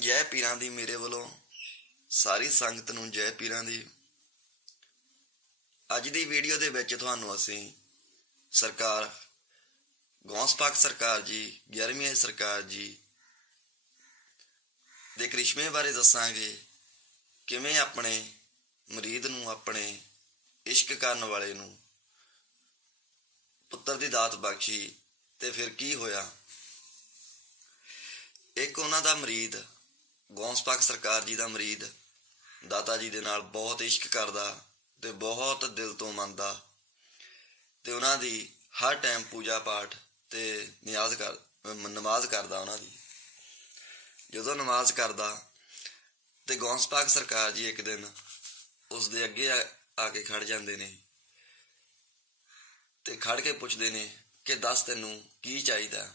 ਜੈ ਪੀਰਾਂ ਦੀ ਮੇਰੇ ਵੱਲੋਂ ਸਾਰੀ ਸੰਗਤ ਨੂੰ ਜੈ ਪੀਰਾਂ ਦੀ। ਅੱਜ ਦੀ ਵੀਡੀਓ ਦੇ ਵਿੱਚ ਤੁਹਾਨੂੰ ਅਸੀਂ ਸਰਕਾਰ ਗੌਂਸਪਾਕ ਸਰਕਾਰ ਜੀ 11ਵੀਂ ਸਰਕਾਰ ਜੀ ਦੇ ਕ੍ਰਿਸ਼ਮੇ ਬਾਰੇ ਦੱਸਾਂਗੇ, ਕਿਵੇਂ ਆਪਣੇ ਮਰੀਦ ਨੂੰ, ਆਪਣੇ ਇਸ਼ਕ ਕਰਨ ਵਾਲੇ ਨੂੰ ਪੁੱਤਰ ਦੀ ਦਾਤ ਬਖਸ਼ੀ ਤੇ ਫਿਰ ਕੀ ਹੋਇਆ? ਇੱਕ ਉਹਨਾਂ ਦਾ ਮਰੀਦ ਗੌਂਸਪਾਕ ਸਰਕਾਰ ਜੀ ਦਾ ਮਰੀਦ, ਦਾਤਾ ਜੀ ਦੇ ਨਾਲ ਬਹੁਤ ਇਸ਼ਕ ਕਰਦਾ ਤੇ ਬਹੁਤ ਦਿਲ ਤੋਂ ਮੰਨਦਾ ਤੇ ਉਹਨਾਂ ਦੀ ਹਰ ਟਾਈਮ ਪੂਜਾ ਪਾਠ ਤੇ ਨਿਆਜ਼ ਕਰ ਨਮਾਜ਼ ਕਰਦਾ ਉਹਨਾਂ ਦੀ। ਜਦੋਂ ਨਮਾਜ਼ ਕਰਦਾ ਤੇ ਗੌਂਸਪਾਕ ਸਰਕਾਰ ਜੀ ਇੱਕ ਦਿਨ ਉਸ ਦੇ ਅੱਗੇ ਆ ਆ ਕੇ ਖੜ ਜਾਂਦੇ ਨੇ ਤੇ ਖੜ ਕੇ ਪੁੱਛਦੇ ਨੇ ਕਿ ਦੱਸ ਤੈਨੂੰ ਕੀ ਚਾਹੀਦਾ?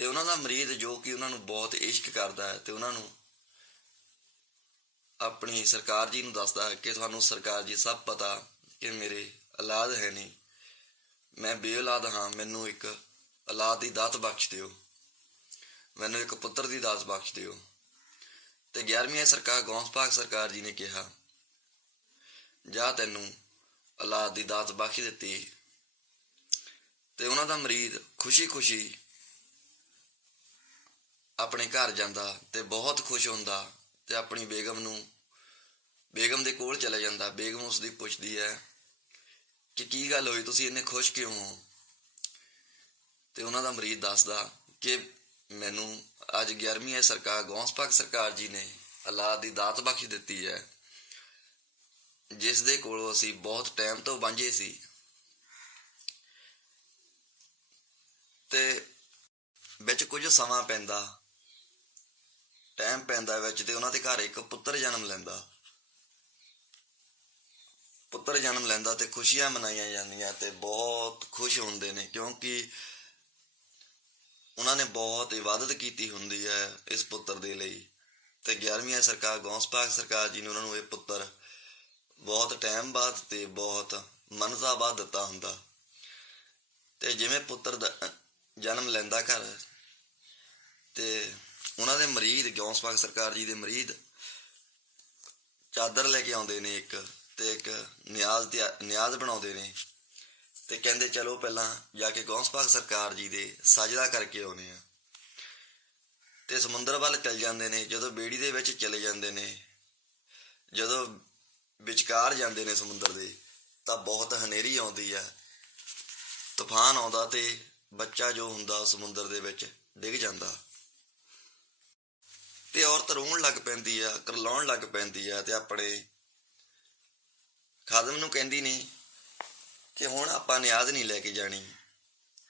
ਤੇ ਉਹਨਾਂ ਦਾ ਮਰੀਦ ਜੋ ਕਿ ਉਹਨਾਂ ਨੂੰ ਬਹੁਤ ਇਸ਼ਕ ਕਰਦਾ ਹੈ ਤੇ ਉਹਨਾਂ ਨੂੰ ਆਪਣੀ ਸਰਕਾਰ ਜੀ ਨੂੰ ਦੱਸਦਾ ਹੈ ਕਿ ਤੁਹਾਨੂੰ ਸਰਕਾਰ ਜੀ ਸਭ ਪਤਾ ਕਿ ਮੇਰੇ ਔਲਾਦ ਹੈ ਨਹੀਂ। ਮੈਂ ਬੇਔਲਾਦ ਹਾਂ, ਮੈਨੂੰ ਇੱਕ ਔਲਾਦ ਦੀ ਦਾਤ ਬਖਸ਼ ਦਿਓ। ਮੈਨੂੰ ਇੱਕ ਪੁੱਤਰ ਦੀ ਦਾਤ ਬਖਸ਼ ਦਿਓ। ਤੇ 11ਵੀਂ ਸਰਕਾਰ ਗੌਂਸਪਾਕ ਸਰਕਾਰ ਜੀ ਨੇ ਕਿਹਾ, ਜਾ ਤੈਨੂੰ ਔਲਾਦ ਦੀ ਦਾਤ ਬਖਸ਼ ਦਿੱਤੀ। ਤੇ ਉਹਨਾਂ ਦਾ ਮਰੀਦ ਖੁਸ਼ੀ-ਖੁਸ਼ੀ ਆਪਣੇ ਘਰ ਜਾਂਦਾ ਤੇ ਬਹੁਤ ਖੁਸ਼ ਹੁੰਦਾ ਤੇ ਆਪਣੀ ਬੇਗਮ ਨੂੰ, ਬੇਗਮ ਦੇ ਕੋਲ ਚਲਾ ਜਾਂਦਾ। ਬੇਗਮ ਉਸ ਦੀ ਪੁੱਛਦੀ ਹੈ ਕਿ ਕੀ ਗੱਲ ਹੋਈ? ਤੁਸੀਂ ਇੰਨੇ ਖੁਸ਼ ਕਿਉਂ ਹੋ? ਤੇ ਉਹਨਾਂ ਦਾ ਮਰੀਜ਼ ਦੱਸਦਾ ਕਿ ਮੈਨੂੰ ਅੱਜ 11ਵੀਂ ਹੈ ਸਰਕਾਰ ਗੌਂਸਪਾਕ ਸਰਕਾਰ ਜੀ ਨੇ ਅੱਲਾਹ ਦੀ ਦਾਤ ਬਖਸ਼ ਦਿੱਤੀ ਹੈ। ਜਿਸ ਦੇ ਕੋਲੋਂ ਅਸੀਂ ਬਹੁਤ ਟਾਈਮ ਤੋਂ ਵਾਂਝੇ ਸੀ। ਤੇ ਵਿੱਚ ਕੁਝ ਸਮਾਂ ਪੈਂਦਾ ਟਾਈਮ ਪੈਂਦਾ ਵਿੱਚ ਤੇ ਉਹਨਾਂ ਦੇ ਘਰ ਇੱਕ ਪੁੱਤਰ ਜਨਮ ਲੈਂਦਾ। ਪੁੱਤਰ ਜਨਮ ਲੈਂਦਾ ਤੇ ਖੁਸ਼ੀਆਂ ਮਨਾਈਆਂ ਜਾਂਦੀਆਂ ਤੇ ਬਹੁਤ ਖੁਸ਼ ਹੁੰਦੇ ਨੇ ਕਿਉਂਕਿ ਉਹਨਾਂ ਨੇ ਬਹੁਤ ਇਬਾਦਤ ਕੀਤੀ ਹੁੰਦੀ ਹੈ ਇਸ ਪੁੱਤਰ ਦੇ ਲਈ। ਤੇ 11ਵੀਂ ਸਰਕਾਰ ਗੌਂਸਪਾਕ ਸਰਕਾਰ ਜੀ ਨੇ ਉਹਨਾਂ ਨੂੰ ਇਹ ਪੁੱਤਰ ਬਹੁਤ ਟਾਈਮ ਬਾਅਦ ਤੇ ਬਹੁਤ ਮਨਜ਼ਾ ਬਾਅਦ ਦਿੱਤਾ ਹੁੰਦਾ। ਤੇ ਜਿਵੇਂ ਪੁੱਤਰ ਜਨਮ ਲੈਂਦਾ ਘਰ ਤੇ ਉਹਨਾਂ ਦੇ ਮਰੀਦ ਗੌਂਸਪਾਕ ਸਰਕਾਰ ਜੀ ਦੇ ਮਰੀਦ, ਚਾਦਰ ਲੈ ਕੇ ਆਉਂਦੇ ਨੇ ਇੱਕ ਤੇ ਇੱਕ ਨਿਆਜ਼ ਦੀ ਨਿਆਜ਼ ਬਣਾਉਂਦੇ ਨੇ ਤੇ ਕਹਿੰਦੇ ਚਲੋ ਪਹਿਲਾਂ ਜਾ ਕੇ ਗੌਂਸ ਪਾਕ ਸਰਕਾਰ ਜੀ ਦੇ ਸਜਦਾ ਕਰਕੇ ਆਉਨੇ ਆ। ਤੇ ਸਮੁੰਦਰ ਵੱਲ ਚੱਲ ਜਾਂਦੇ ਨੇ, ਜਦੋਂ ਬੇੜੀ ਦੇ ਵਿੱਚ ਚਲੇ ਜਾਂਦੇ ਨੇ, ਜਦੋਂ ਵਿਚਕਾਰ ਜਾਂਦੇ ਨੇ ਸਮੁੰਦਰ ਦੇ, ਤਾਂ ਬਹੁਤ ਹਨੇਰੀ ਆਉਂਦੀ ਆ, ਤੂਫਾਨ ਆਉਂਦਾ ਤੇ ਬੱਚਾ ਜੋ ਹੁੰਦਾ ਸਮੁੰਦਰ ਦੇ ਵਿੱਚ ਡਿੱਗ ਜਾਂਦਾ। ਤੇ ਔਰਤ ਰੋਣ ਲੱਗ ਪੈਂਦੀ ਆ, ਕਰਲਾਉਣ ਲੱਗ ਪੈਂਦੀ ਆ ਤੇ ਆਪਣੇ ਖਾਦਮ ਨੂੰ ਕਹਿੰਦੀ ਨਹੀਂ ਕਿ ਹੁਣ ਆਪਾਂ ਨਿਆਜ਼ ਨਹੀਂ ਲੈ ਕੇ ਜਾਣੀ।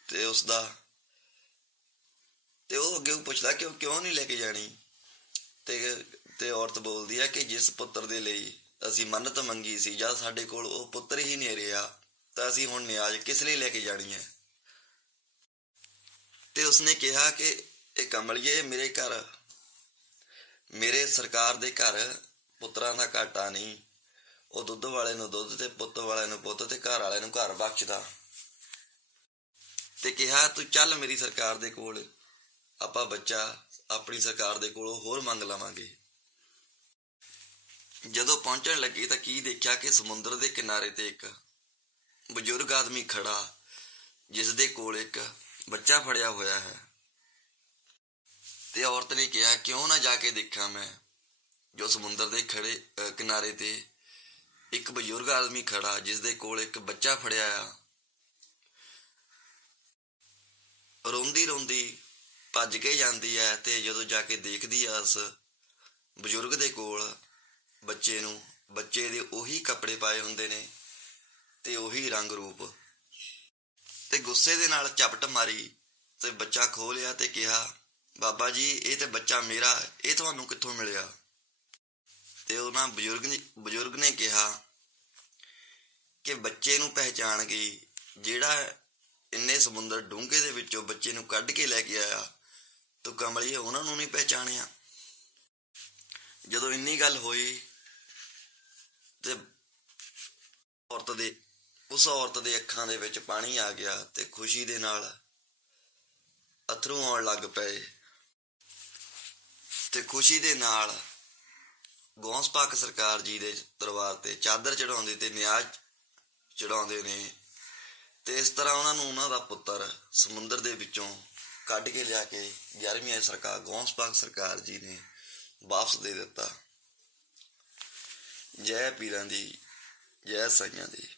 ਤੇ ਉਸ ਦਾ ਤੇ ਉਹ ਅੱਗੇ ਪੁੱਛਦਾ ਕਿ ਉਹ ਕਿਉਂ ਨਹੀਂ ਲੈ ਕੇ ਜਾਣੀ? ਤੇ ਤੇ ਔਰਤ ਬੋਲਦੀ ਆ ਕਿ ਜਿਸ ਪੁੱਤਰ ਦੇ ਲਈ ਅਸੀਂ ਮੰਨਤ ਮੰਗੀ ਸੀ ਜਦ ਸਾਡੇ ਕੋਲ ਉਹ ਪੁੱਤਰ ਹੀ ਨਹੀਂ ਰਿਹਾ, ਤਾਂ ਅਸੀਂ ਹੁਣ ਨਿਆਜ਼ ਕਿਸ ਲਈ ਲੈ ਕੇ ਜਾਣੀ ਹੈ? ਤੇ ਉਸਨੇ ਕਿਹਾ ਕਿ, ਇਹ ਕਮਲਿਏ, ਮੇਰੇ ਘਰ ਮੇਰੇ ਸਰਕਾਰ ਦੇ ਘਰ ਪੁੱਤਰਾਂ ਦਾ ਘਾਟਾ ਨਹੀਂ। ਉਹ ਦੁੱਧ ਵਾਲੇ ਨੂੰ ਦੁੱਧ ਤੇ ਪੁੱਤ ਵਾਲੇ ਨੂੰ ਪੁੱਤ ਤੇ ਘਰ ਵਾਲੇ ਨੂੰ ਘਰ ਬਖਸ਼ਦਾ। ਤੇ ਕਿਹਾ, ਤੂੰ ਚੱਲ ਮੇਰੀ ਸਰਕਾਰ ਦੇ ਕੋਲ। ਆਪਾਂ ਬੱਚਾ ਆਪਣੀ ਸਰਕਾਰ ਦੇ ਕੋਲੋਂ ਹੋਰ ਮੰਗ ਲਵਾਂਗੇ। ਜਦੋਂ ਪਹੁੰਚਣ ਲੱਗੇ ਤਾਂ ਕੀ ਦੇਖਿਆ ਕਿ ਸਮੁੰਦਰ ਦੇ ਕਿਨਾਰੇ ਤੇ ਇੱਕ ਬਜ਼ੁਰਗ ਆਦਮੀ ਖੜਾ ਜਿਸ ਦੇ ਕੋਲ ਇੱਕ ਬੱਚਾ ਫੜਿਆ ਹੋਇਆ ਹੈ। ਤੇ ਔਰਤ ਨੇ ਕਿਹਾ, ਕਿਉਂ ਨਾ ਜਾ ਕੇ ਦੇਖਾਂ ਮੈਂ? ਜੋ ਸਮੁੰਦਰ ਦੇ ਖੜੇ ਕਿਨਾਰੇ ਤੇ ਇੱਕ ਬਜ਼ੁਰਗ ਆਦਮੀ ਖੜਾ ਜਿਸ ਦੇ ਕੋਲ ਇੱਕ ਬੱਚਾ ਫੜਿਆ ਆ। ਰੋਂਦੀ ਰੋਂਦੀ ਭੱਜ ਕੇ ਜਾਂਦੀ ਹੈ ਤੇ ਜਦੋਂ ਜਾ ਕੇ ਦੇਖਦੀ ਆ ਉਸ ਬਜ਼ੁਰਗ ਦੇ ਕੋਲ, ਬੱਚੇ ਨੂੰ, ਬੱਚੇ ਦੇ ਉਹੀ ਕੱਪੜੇ ਪਾਏ ਹੁੰਦੇ ਨੇ ਤੇ ਉਹੀ ਰੰਗ ਰੂਪ। ਤੇ ਗੁੱਸੇ ਦੇ ਨਾਲ ਝਪਟ ਮਾਰੀ ਤੇ ਬੱਚਾ ਖੋਹ ਲਿਆ ਤੇ ਕਿਹਾ ਬਾਬਾ ਜੀ, ਇਹ ਤੇ ਬੱਚਾ ਮੇਰਾ, ਇਹ ਤੁਹਾਨੂੰ ਕਿੱਥੋਂ ਮਿਲਿਆ? ਤੇ ਉਹਨਾਂ ਬਜ਼ੁਰਗ ਬਜ਼ੁਰਗ ਨੇ ਕਿਹਾ ਕਿ ਬੱਚੇ ਨੂੰ ਪਹਿਚਾਣ ਗਈ ਜਿਹੜਾ ਇੰਨੇ ਸਮੁੰਦਰ ਡੂੰਘੇ ਦੇ ਵਿੱਚੋਂ ਬੱਚੇ ਨੂੰ ਕੱਢ ਕੇ ਲੈ ਕੇ ਆਇਆ, ਤੂੰ ਕਮਲੀਏ, ਉਹਨਾਂ ਨੂੰ ਨਹੀਂ ਪਹਿਚਾਣਿਆ? ਜਦੋਂ ਇੰਨੀ ਗੱਲ ਹੋਈ ਤੇ ਔਰਤ ਦੇ ਉਸ ਔਰਤ ਦੇ ਅੱਖਾਂ ਦੇ ਵਿੱਚ ਪਾਣੀ ਆ ਗਿਆ ਤੇ ਖੁਸ਼ੀ ਦੇ ਨਾਲ ਅਥਰੂ ਆਉਣ ਲੱਗ ਪਏ। ਤੇ ਖੁਸ਼ੀ ਦੇ ਨਾਲ ਗੌਂਸ ਪਾਕ ਸਰਕਾਰ ਜੀ ਦੇ ਦਰਬਾਰ ਤੇ ਚਾਦਰ ਚੜਾਉਂਦੇ ਤੇ ਨਿਆਜ਼ ਚੜਾਉਂਦੇ ਨੇ ਤੇ ਇਸ ਤਰ੍ਹਾਂ ਉਹਨਾਂ ਨੂੰ ਉਹਨਾਂ ਦਾ ਪੁੱਤਰ ਸਮੁੰਦਰ ਦੇ ਵਿੱਚੋਂ ਕੱਢ ਕੇ ਲਿਆ ਕੇ 11ਵੀਂ ਸਰਕਾਰ ਗੌਂਸ ਪਾਕ ਸਰਕਾਰ ਜੀ ਨੇ ਵਾਪਸ ਦੇ ਦਿੱਤਾ। ਜੈ ਪੀਰਾਂ ਦੀ, ਜੈ ਸਾਈਆਂ ਦੀ।